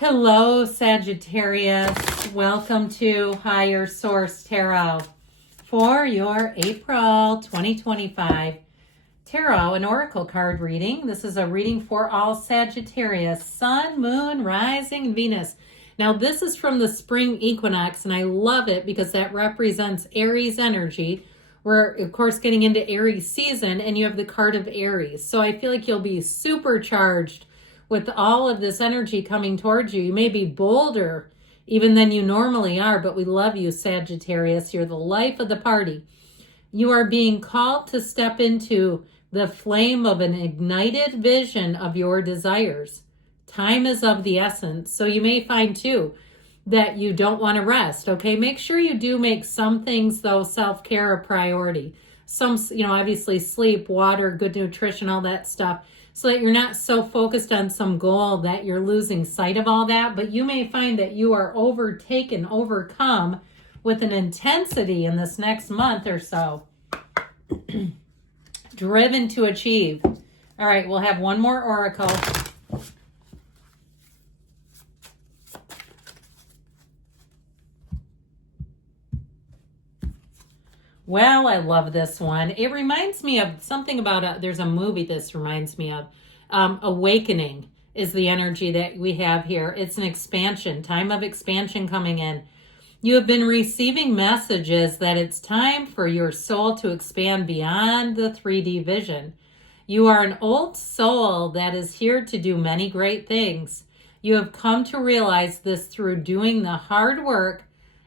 Hello, Sagittarius. Welcome to Higher Source Tarot for your April 2025 Tarot and Oracle card reading. This is a reading for all Sagittarius, Sun, Moon, Rising, and Venus. Now, this is from the spring equinox, and I love it because that represents Aries energy. We're, of course, getting into Aries season, and you have the card of Aries. So I feel like you'll be supercharged with all of this energy coming towards you. You may be bolder even than you normally are, but we love you, Sagittarius. You're the life of the party. You are being called to step into the flame of an ignited vision of your desires. Time is of the essence. So you may find too that you don't want to rest. Okay, make sure you do make some things, though, self-care a priority. Some, obviously sleep, water, good nutrition, all that stuff, so that you're not so focused on some goal that you're losing sight of all that. But you may find that you are overcome with an intensity in this next month or so. Driven to achieve. All right, we'll have one more oracle. Well, I love this one. It reminds me of something about, there's a movie this reminds me of. Awakening is the energy that we have here. It's an expansion, time of expansion coming in. You have been receiving messages that it's time for your soul to expand beyond the 3D vision. You are an old soul that is here to do many great things. You have come to realize this through doing the hard work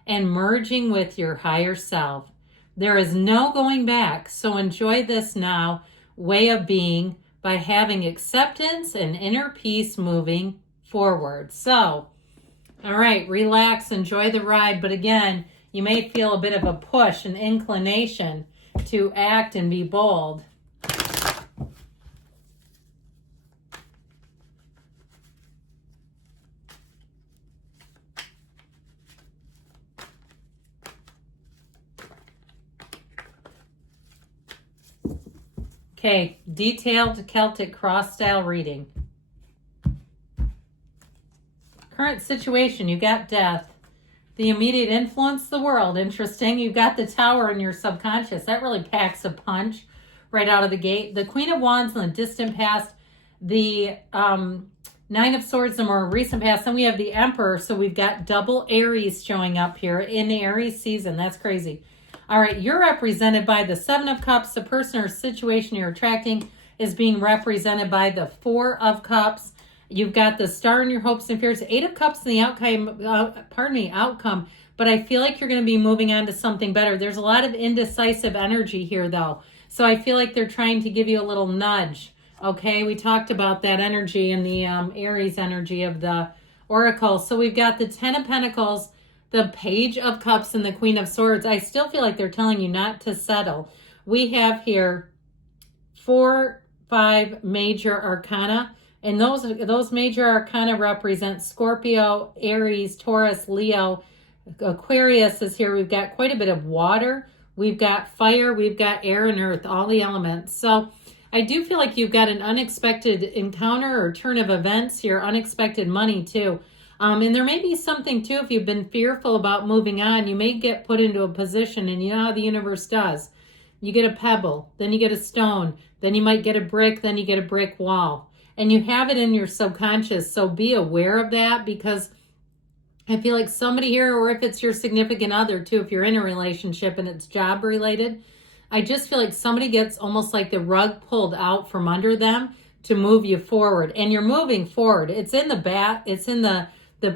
and merging with your higher self. There is no going back, so enjoy this now way of being by having acceptance and inner peace moving forward. So, all right, relax, enjoy the ride, but again, you may feel a bit of a push, an inclination to act and be bold. Okay, detailed Celtic cross-style reading. Current situation, you got death. The immediate influence, the world. Interesting. You got the Tower in your subconscious. That really packs a punch right out of the gate. The Queen of Wands in the distant past. The Nine of Swords in the more recent past. Then we have the Emperor. So we've got double Aries showing up here in the Aries season. That's crazy. All right, you're represented by the Seven of Cups. The person or situation you're attracting is being represented by the Four of Cups. You've got the Star in your hopes and fears. Eight of Cups in the outcome. But I feel like you're going to be moving on to something better. There's a lot of indecisive energy here, though. So I feel like they're trying to give you a little nudge. Okay, we talked about that energy and the Aries energy of the Oracle. So we've got the Ten of Pentacles, the Page of Cups, and the Queen of Swords. I still feel like they're telling you not to settle. We have here 4, 5 major arcana, and those major arcana represent Scorpio, Aries, Taurus, Leo. Aquarius is here. We've got quite a bit of water. We've got fire. We've got air and earth, all the elements. So I do feel like you've got an unexpected encounter or turn of events here, unexpected money too. And there may be something too, if you've been fearful about moving on, you may get put into a position, and you know how the universe does. You get a pebble, then you get a stone, then you might get a brick, then you get a brick wall. And you have it in your subconscious, so be aware of that, because I feel like somebody here, or if it's your significant other too, if you're in a relationship and it's job related, I just feel like somebody gets almost like the rug pulled out from under them to move you forward. And you're moving forward. It's in the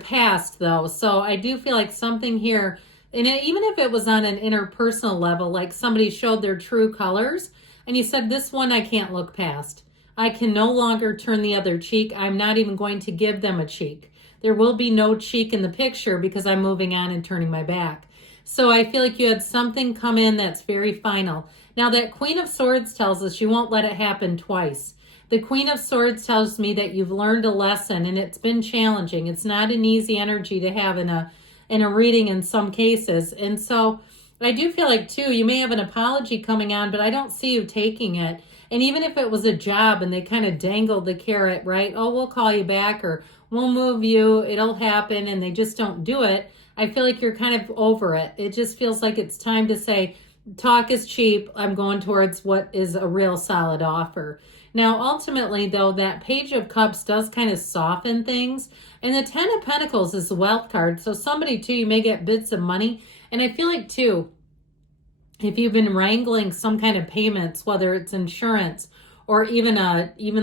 past though. So I do feel like something here, and even if it was on an interpersonal level, like somebody showed their true colors and you said, this one I can't look past. I can no longer turn the other cheek. I'm not even going to give them a cheek. There will be no cheek in the picture because I'm moving on and turning my back. So I feel like you had something come in that's very final. Now that Queen of Swords tells us you won't let it happen twice. The Queen of Swords tells me that you've learned a lesson, and it's been challenging. It's not an easy energy to have in a reading in some cases. And so I do feel like, too, you may have an apology coming on, but I don't see you taking it. And even if it was a job and they kind of dangled the carrot, right? Oh, we'll call you back, or we'll move you, it'll happen, and they just don't do it. I feel like you're kind of over it. It just feels like it's time to say, talk is cheap. I'm going towards what is a real solid offer. Now, ultimately, though, that Page of Cups does kind of soften things. And the Ten of Pentacles is the wealth card. So somebody, too, you may get bits of money. And I feel like, too, if you've been wrangling some kind of payments, whether it's insurance or even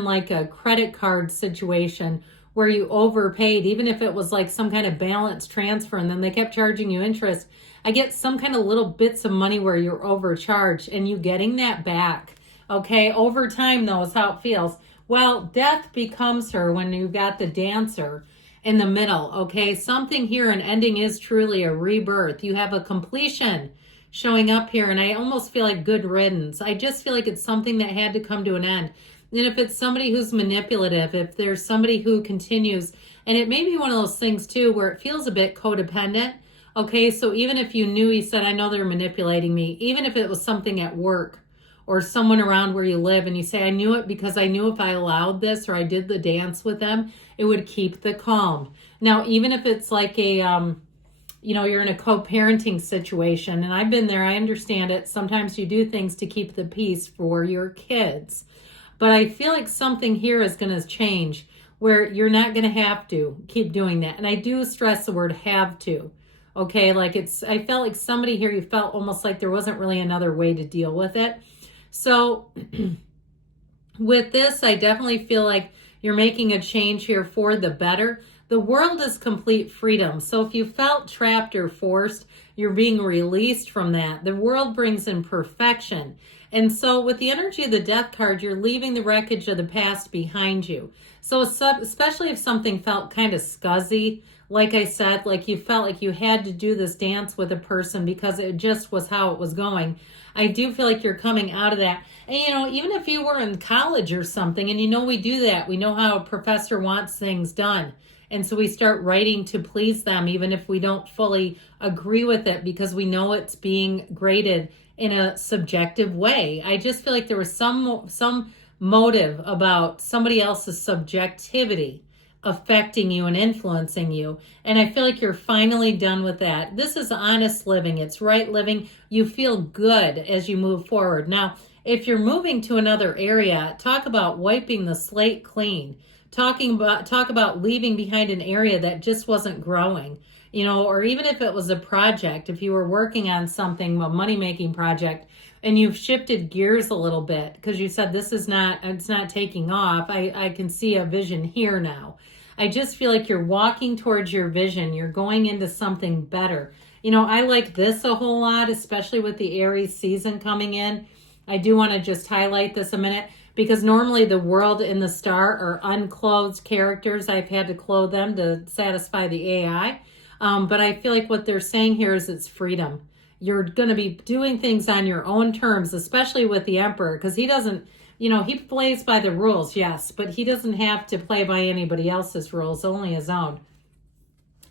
like a credit card situation where you overpaid, even if it was like some kind of balance transfer and then they kept charging you interest, I get some kind of little bits of money where you're overcharged and you getting that back. Okay, over time, though, is how it feels. Well, death becomes her when you've got the Dancer in the middle. Okay, something here, an ending is truly a rebirth. You have a completion showing up here, and I almost feel like good riddance. I just feel like it's something that had to come to an end. And if it's somebody who's manipulative, if there's somebody who continues, and it may be one of those things, too, where it feels a bit codependent. Okay, so even if you knew, he said, I know they're manipulating me, even if it was something at work or someone around where you live, and you say, I knew it because I knew if I allowed this or I did the dance with them, it would keep the calm. Now, even if it's like a, you're in a co-parenting situation, and I've been there, I understand it. Sometimes you do things to keep the peace for your kids. But I feel like something here is going to change where you're not going to have to keep doing that. And I do stress the word have to. Okay, like I felt like somebody here, you felt almost like there wasn't really another way to deal with it. So with this, I definitely feel like you're making a change here for the better. The world is complete freedom. So if you felt trapped or forced, you're being released from that. The world brings in perfection. And so with the energy of the Death card, you're leaving the wreckage of the past behind you. So especially if something felt kind of scuzzy, like I said, like you felt like you had to do this dance with a person because it just was how it was going. I do feel like you're coming out of that. And, even if you were in college or something, and we do that. We know how a professor wants things done. And so we start writing to please them, even if we don't fully agree with it, because we know it's being graded in a subjective way. I just feel like there was some motive about somebody else's subjectivity affecting you and influencing you. And I feel like you're finally done with that. This is honest living. It's right living. You feel good as you move forward. Now, if you're moving to another area, talk about wiping the slate clean. Talk about leaving behind an area that just wasn't growing, or even if it was a project, if you were working on something, a money-making project, and you've shifted gears a little bit because you said it's not taking off. I can see a vision here now. I just feel like you're walking towards your vision. You're going into something better. I like this a whole lot, especially with the Aries season coming in. I do want to just highlight this a minute because normally the world and the star are unclothed characters. I've had to clothe them to satisfy the AI. But I feel like what they're saying here is it's freedom. You're going to be doing things on your own terms, especially with the Emperor, because he doesn't, he plays by the rules, yes, but he doesn't have to play by anybody else's rules, only his own.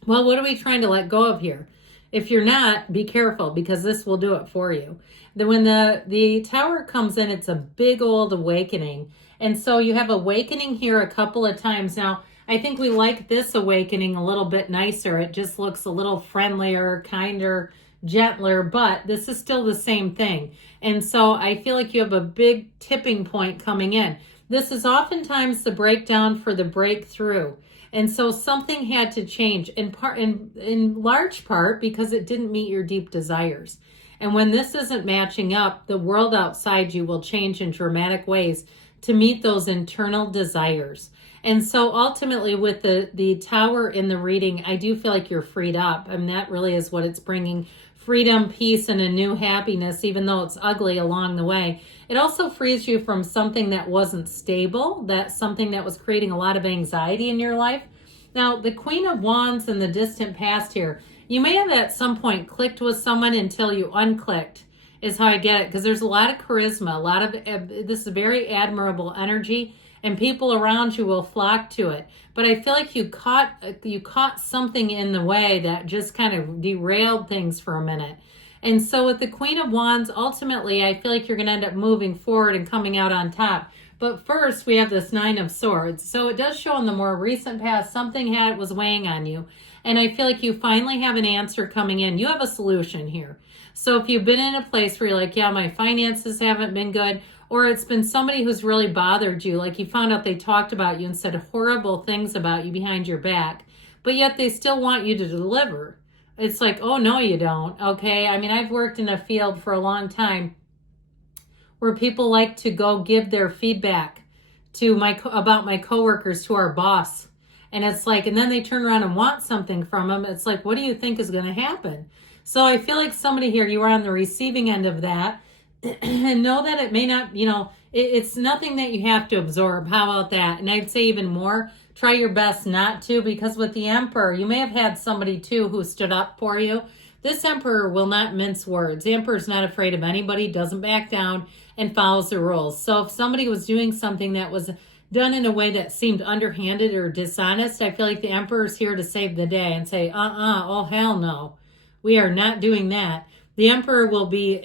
Well, what are we trying to let go of here? If you're not, be careful, because this will do it for you. Then when the Tower comes in, it's a big old awakening. And so you have awakening here a couple of times. Now, I think we like this awakening a little bit nicer. It just looks a little friendlier, kinder, gentler, but this is still the same thing. And so I feel like you have a big tipping point coming in. This is oftentimes the breakdown for the breakthrough. And so something had to change in large part because it didn't meet your deep desires. And when this isn't matching up, the world outside you will change in dramatic ways to meet those internal desires. And so ultimately with the Tower in the reading, I do feel like you're freed up. And that really is what it's bringing. Freedom, peace, and a new happiness, even though it's ugly along the way. It also frees you from something that wasn't stable, that's something that was creating a lot of anxiety in your life. Now, the Queen of Wands in the distant past here, you may have at some point clicked with someone until you unclicked, is how I get it, because there's a lot of charisma, this is very admirable energy, and people around you will flock to it. But I feel like you caught something in the way that just kind of derailed things for a minute. And so with the Queen of Wands, ultimately, I feel like you're going to end up moving forward and coming out on top. But first, we have this Nine of Swords. So it does show in the more recent past, something was weighing on you. And I feel like you finally have an answer coming in. You have a solution here. So if you've been in a place where you're like, yeah, my finances haven't been good, or it's been somebody who's really bothered you, like you found out they talked about you and said horrible things about you behind your back, but yet they still want you to deliver. It's like, oh, no, you don't. Okay. I mean, I've worked in a field for a long time where people like to go give their feedback to about my coworkers to our boss. And it's like, and then they turn around and want something from them. It's like, what do you think is going to happen? So I feel like somebody here, you are on the receiving end of that. And know that it may not, it's nothing that you have to absorb. How about that? And I'd say even more, try your best not to, because with the Emperor, you may have had somebody too who stood up for you. This Emperor will not mince words. The Emperor's not afraid of anybody, doesn't back down, and follows the rules. So if somebody was doing something that was done in a way that seemed underhanded or dishonest, I feel like the Emperor's here to save the day and say, oh, hell no. We are not doing that. The Emperor will be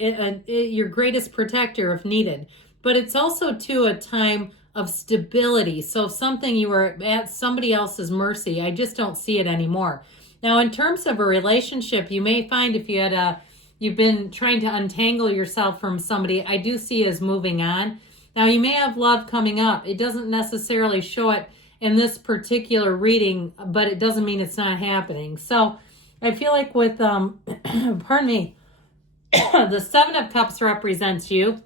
your greatest protector if needed. But it's also, too, a time of stability. So if something you were at somebody else's mercy, I just don't see it anymore. Now, in terms of a relationship, you may find if you've been trying to untangle yourself from somebody, I do see as moving on. Now, you may have love coming up. It doesn't necessarily show it in this particular reading, but it doesn't mean it's not happening. So I feel like with, pardon me, the Seven of Cups represents you.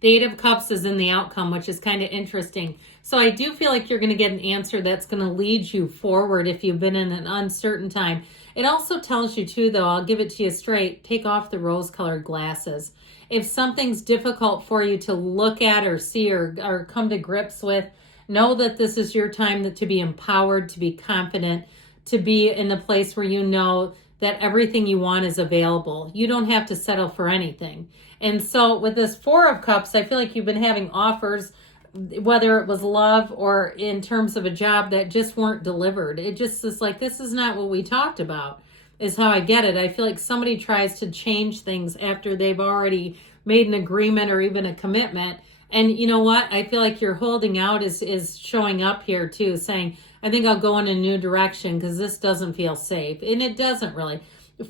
The Eight of Cups is in the outcome, which is kind of interesting. So I do feel like you're going to get an answer that's going to lead you forward if you've been in an uncertain time. It also tells you too, though, I'll give it to you straight, take off the rose-colored glasses. If something's difficult for you to look at or see or come to grips with, know that this is your time to be empowered, to be confident, to be in the place where you know that everything you want is available. You don't have to settle for anything. And so with this Four of Cups, I feel like you've been having offers, whether it was love or in terms of a job, that just weren't delivered. It just is like, this is not what we talked about, is how I get it. I feel like somebody tries to change things after they've already made an agreement or even a commitment. And you know what? I feel like you're holding out is showing up here too, saying, I think I'll go in a new direction because this doesn't feel safe. And it doesn't really.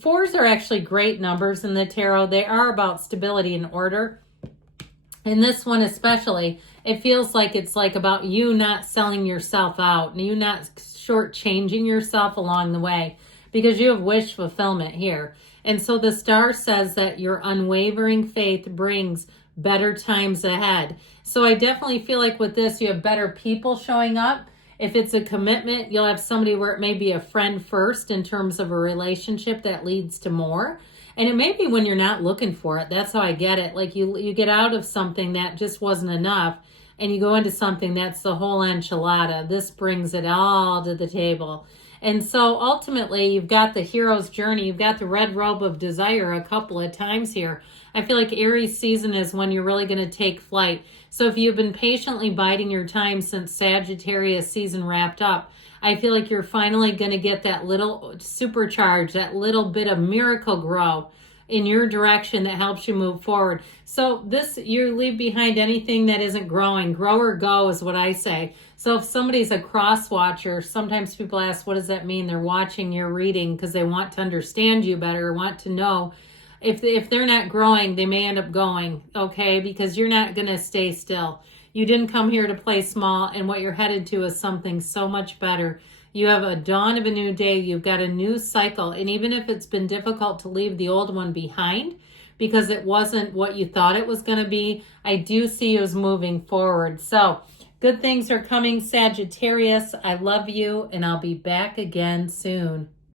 Fours are actually great numbers in the tarot. They are about stability and order. In this one especially, it feels like it's like about you not selling yourself out and you not shortchanging yourself along the way, because you have wish fulfillment here. And so the star says that your unwavering faith brings better times ahead. So I definitely feel like with this, you have better people showing up. If it's a commitment, you'll have somebody where it may be a friend first in terms of a relationship that leads to more. And it may be when you're not looking for it. That's how I get it. Like you get out of something that just wasn't enough and you go into something that's the whole enchilada. This brings it all to the table. And so ultimately, you've got the hero's journey. You've got the red robe of desire a couple of times here. I feel like Aries season is when you're really going to take flight. So if you've been patiently biding your time since Sagittarius season wrapped up, I feel like you're finally going to get that little supercharge, that little bit of miracle grow in your direction that helps you move forward. So this, you leave behind anything that isn't growing. Grow or go is what I say. So if somebody's a cross watcher, sometimes people ask, what does that mean? They're watching your reading because they want to understand you better, want to know. If they're not growing, they may end up going, okay? Because you're not going to stay still. You didn't come here to play small, and what you're headed to is something so much better. You have a dawn of a new day. You've got a new cycle. And even if it's been difficult to leave the old one behind because it wasn't what you thought it was going to be, I do see you as moving forward. So good things are coming, Sagittarius. I love you, and I'll be back again soon.